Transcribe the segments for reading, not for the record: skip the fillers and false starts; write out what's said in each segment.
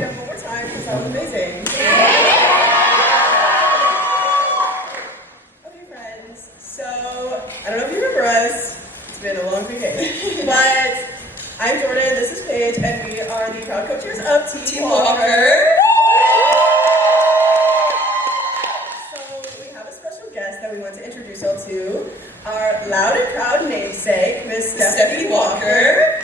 it up one more time because that was amazing. Okay, friends. So, I don't know if you remember us. It's been a long vacation. But I'm Jordan, this is Paige, and we are the proud co-chairs of Team Walker. So, we have a special guest that we want to introduce y'all to. Our loud and proud namesake, Miss Stephanie Walker.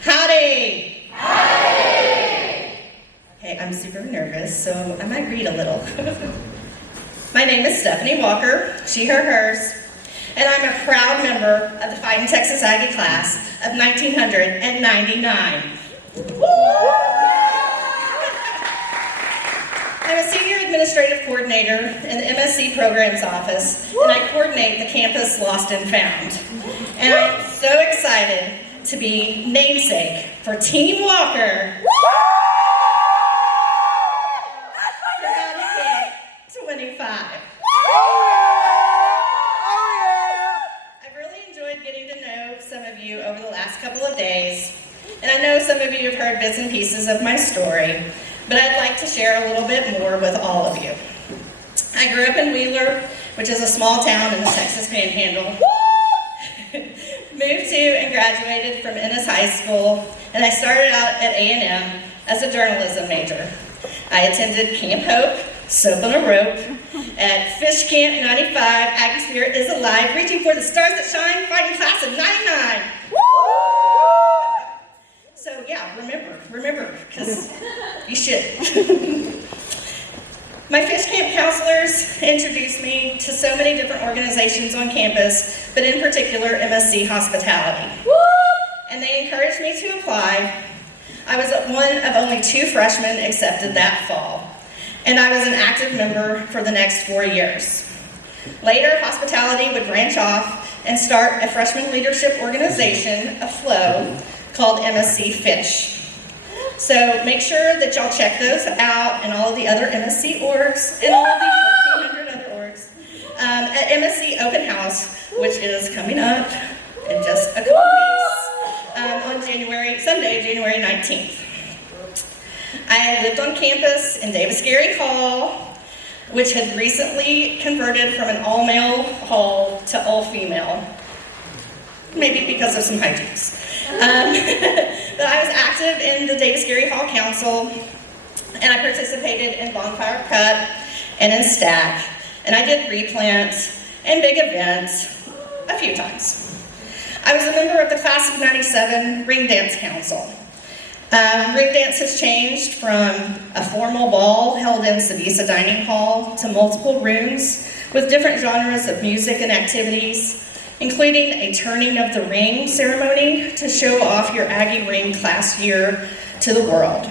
Howdy! Howdy! Okay, I'm super nervous, so I might read a little. My name is Stephanie Walker, she, her, hers, and I'm a proud member of the Fighting Texas Aggie class of 1999. I'm a senior administrative coordinator in the MSC programs office, and I coordinate the campus Lost and Found. And I'm so excited to be namesake for Team Walker. For Howdy 25. I've really enjoyed getting to know some of you over the last couple of days, and I know some of you have heard bits and pieces of my story, but I'd like to share a little bit more with all of you. I grew up in Wheeler, which is a small town in the Texas Panhandle. Moved to and graduated from Ennis High School, and I started out at A&M as a journalism major. I attended Camp Hope, Soap on a Rope, at Fish Camp 95, Aggie Spirit is Alive, Reaching for the Stars That Shine, Fighting Class of 99. So yeah, remember, because you should. My Fish Camp counselors introduced me to so many different organizations on campus, but in particular MSC Hospitality. And they encouraged me to apply. I was one of only 2 freshmen accepted that fall, and I was an active member for the next 4 years. Later, Hospitality would branch off and start a freshman leadership organization, a flow, called MSC Fish. So make sure that y'all check those out and all of the other MSC orgs and all of the 1,400 other orgs at MSC Open House, which is coming up in just a couple weeks on Sunday, January 19th. I lived on campus in Davis-Gary Hall, which had recently converted from an all-male hall to all-female, maybe because of some hijinks. But I was active in the Davis-Gary Hall Council, and I participated in Bonfire Cut and in Stack, and I did replants and big events a few times. I was a member of the Class of 97 Ring Dance Council. Ring dance has changed from a formal ball held in Savisa Dining Hall to multiple rooms with different genres of music and activities, including a turning of the ring ceremony to show off your Aggie ring class year to the world.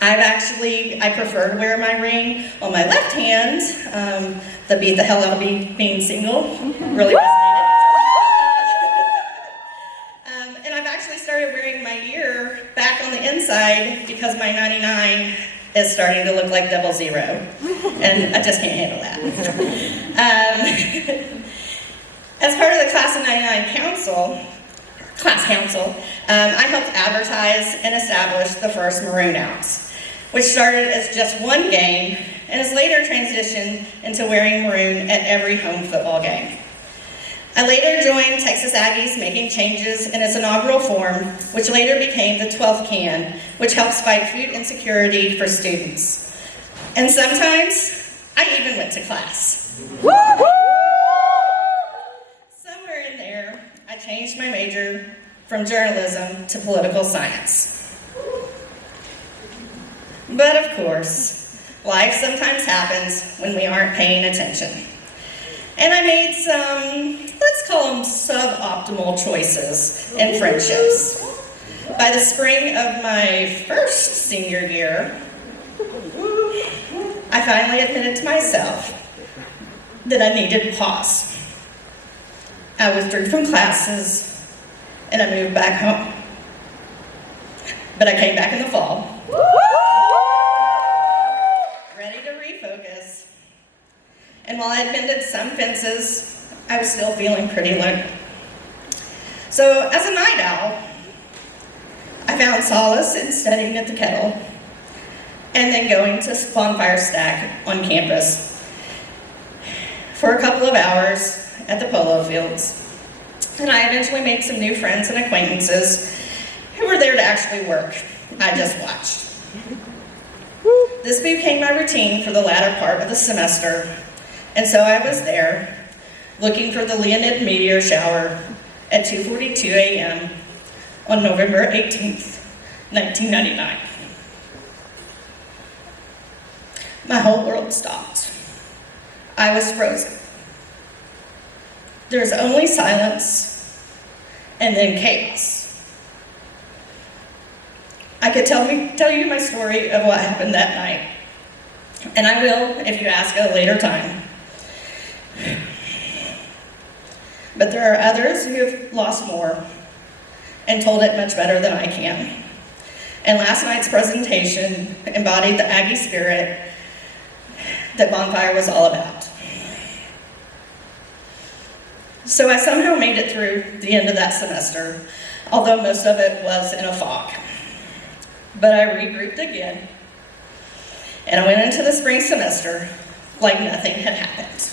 I prefer to wear my ring on my left hand. The Beat the Hell Out of Me Bean single really resonated. And I've actually started wearing my year back on the inside because my 99 is starting to look like 00, and I just can't handle that. As part of the Class of 99 class council, I helped advertise and establish the first Maroon Outs, which started as just one game and has later transitioned into wearing maroon at every home football game. I later joined Texas Aggies Making Changes in its inaugural form, which later became the 12th Can, which helps fight food insecurity for students. And sometimes, I even went to class. Somewhere in there, I changed my major from journalism to political science. But of course, life sometimes happens when we aren't paying attention. And I made some, let's call them suboptimal choices in friendships. By the spring of my first senior year, I finally admitted to myself that I needed a pause. I withdrew from classes and I moved back home. But I came back in the fall, ready to refocus. And while I had mended some fences, I was still feeling pretty lonely. So as a night owl, I found solace in studying at the kettle and then going to Bonfire Stack on campus for a couple of hours at the polo fields. And I eventually made some new friends and acquaintances who were there to actually work. I just watched. This became my routine for the latter part of the semester, and so I was there looking for the Leonid meteor shower at 2:42 a.m. on November 18th, 1999. My whole world stopped. I was frozen. There's only silence and then chaos. I could tell you my story of what happened that night, and I will if you ask at a later time. But there are others who have lost more and told it much better than I can. And last night's presentation embodied the Aggie spirit that Bonfire was all about. So I somehow made it through the end of that semester, although most of it was in a fog. But I regrouped again, and I went into the spring semester like nothing had happened.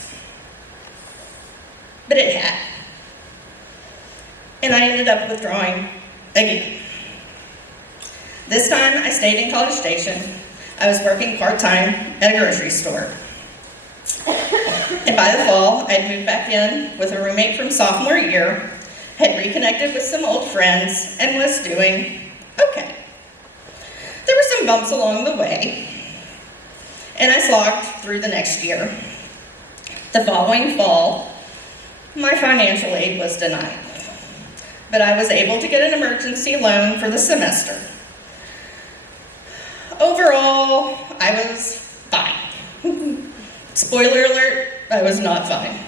But it had. And I ended up withdrawing again. This time I stayed in College Station. I was working part-time at a grocery store. And by the fall, I had moved back in with a roommate from sophomore year, had reconnected with some old friends, and was doing okay. There were some bumps along the way, and I slogged through the next year. The following fall, my financial aid was denied, but I was able to get an emergency loan for the semester. Overall, I was fine. Spoiler alert, I was not fine.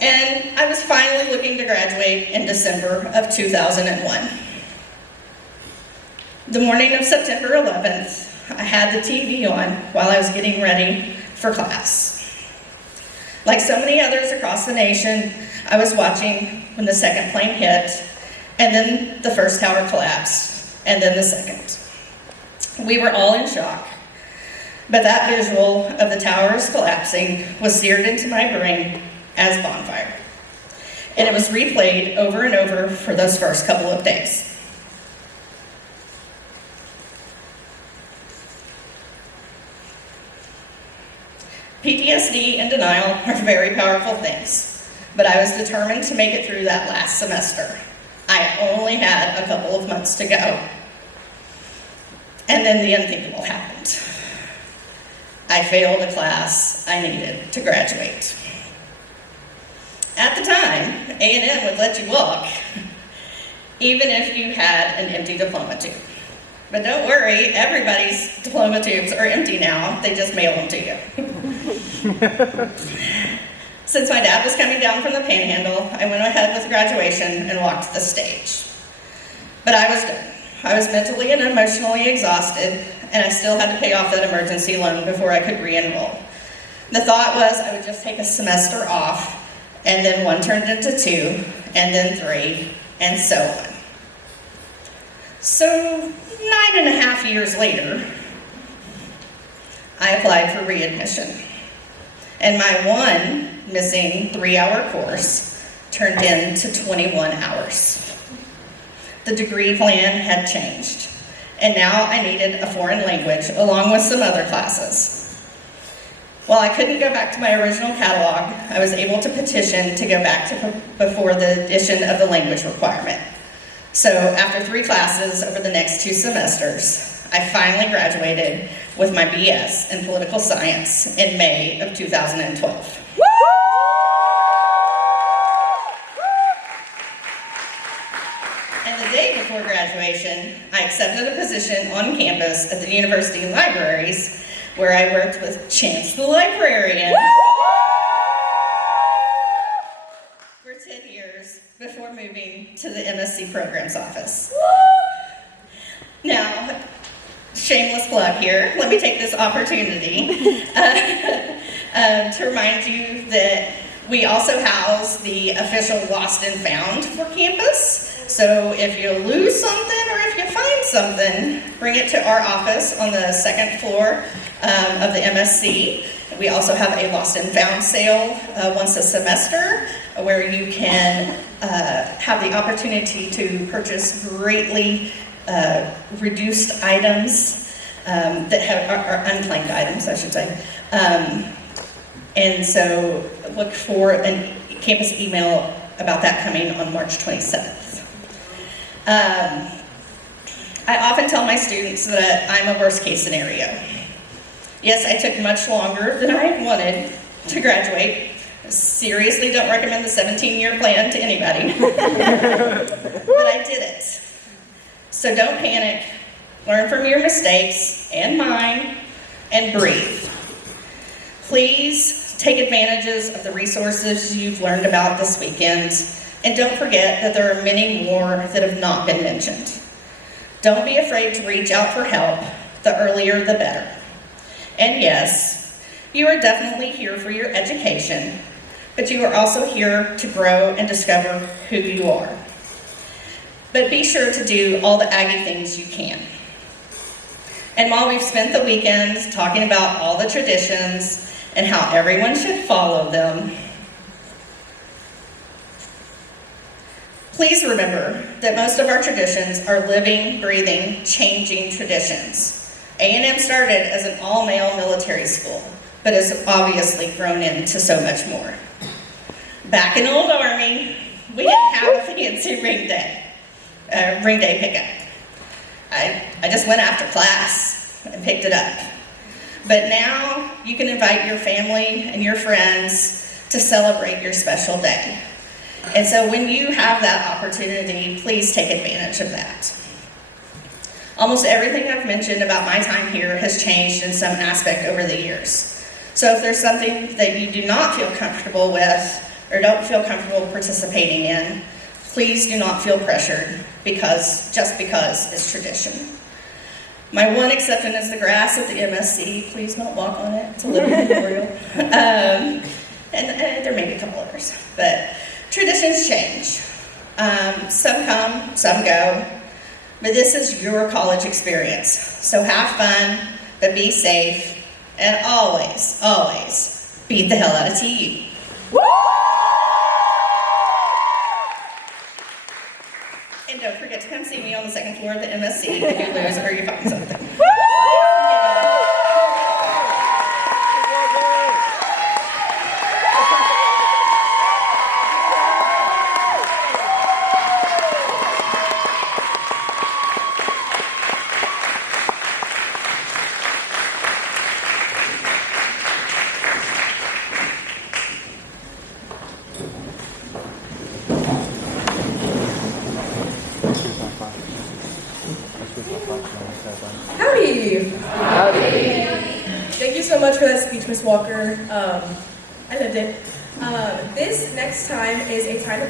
And I was finally looking to graduate in December of 2001. The morning of September 11th, I had the TV on while I was getting ready for class. Like so many others across the nation, I was watching when the second plane hit, and then the first tower collapsed, and then the second. We were all in shock, but that visual of the towers collapsing was seared into my brain as Bonfire, and it was replayed over and over for those first couple of days. PTSD and denial are very powerful things, but I was determined to make it through that last semester. I only had a couple of months to go. And then the unthinkable happened. I failed a class I needed to graduate. At the time, A&M would let you walk, even if you had an empty diploma tube. But don't worry, everybody's diploma tubes are empty now. They just mail them to you. Since my dad was coming down from the Panhandle, I went ahead with graduation and walked the stage. But I was done. I was mentally and emotionally exhausted, and I still had to pay off that emergency loan before I could re-enroll. The thought was I would just take a semester off, and then one turned into 2, and then 3, and so on. So 9.5 years later, I applied for readmission. And my one missing 3-hour course turned into 21 hours. The degree plan had changed, and now I needed a foreign language along with some other classes. While I couldn't go back to my original catalog, I was able to petition to go back to before the addition of the language requirement. So after 3 classes over the next 2 semesters, I finally graduated with my BS in political science in May of 2012. And the day before graduation, I accepted a position on campus at the university libraries, where I worked with Chance the librarian for 10 years before moving to the MSc programs office. Now, shameless plug here, let me take this opportunity to remind you that we also house the official Lost and Found for campus. So if you lose something or if you find something, bring it to our office on the second floor of the MSC. We also have a Lost and Found sale once a semester where you can have the opportunity to purchase greatly reduced items that are unclaimed items, I should say. And so look for a campus email about that coming on March 27th. I often tell my students that I'm a worst case scenario. Yes, I took much longer than I wanted to graduate. Seriously, don't recommend the 17-year plan to anybody. But I did it. So don't panic. Learn from your mistakes and mine and breathe. Please take advantages of the resources you've learned about this weekend, and don't forget that there are many more that have not been mentioned. Don't be afraid to reach out for help. The earlier, the better. And yes, you are definitely here for your education, but you are also here to grow and discover who you are. But be sure to do all the Aggie things you can. And while we've spent the weekend talking about all the traditions and how everyone should follow them, please remember that most of our traditions are living, breathing, changing traditions. A&M started as an all-male military school, but has obviously grown into so much more. Back in Old Army, we didn't have a fancy ring day pickup. I just went after class and picked it up. But now you can invite your family and your friends to celebrate your special day. And so when you have that opportunity, please take advantage of that. Almost everything I've mentioned about my time here has changed in some aspect over the years. So if there's something that you do not feel comfortable with or don't feel comfortable participating in, please do not feel pressured just because it's tradition. My one exception is the grass at the MSC. Please don't walk on it. It's a living memorial. And there may be a couple others, but traditions change. Some come, some go. But this is your college experience. So have fun, but be safe, and always, always beat the hell out of TU. And don't forget to come see me on the second floor of the MSC if you lose or you find something. Howdy! Howdy! Thank you so much for that speech, Miss Walker. I lived it. This next time is a time of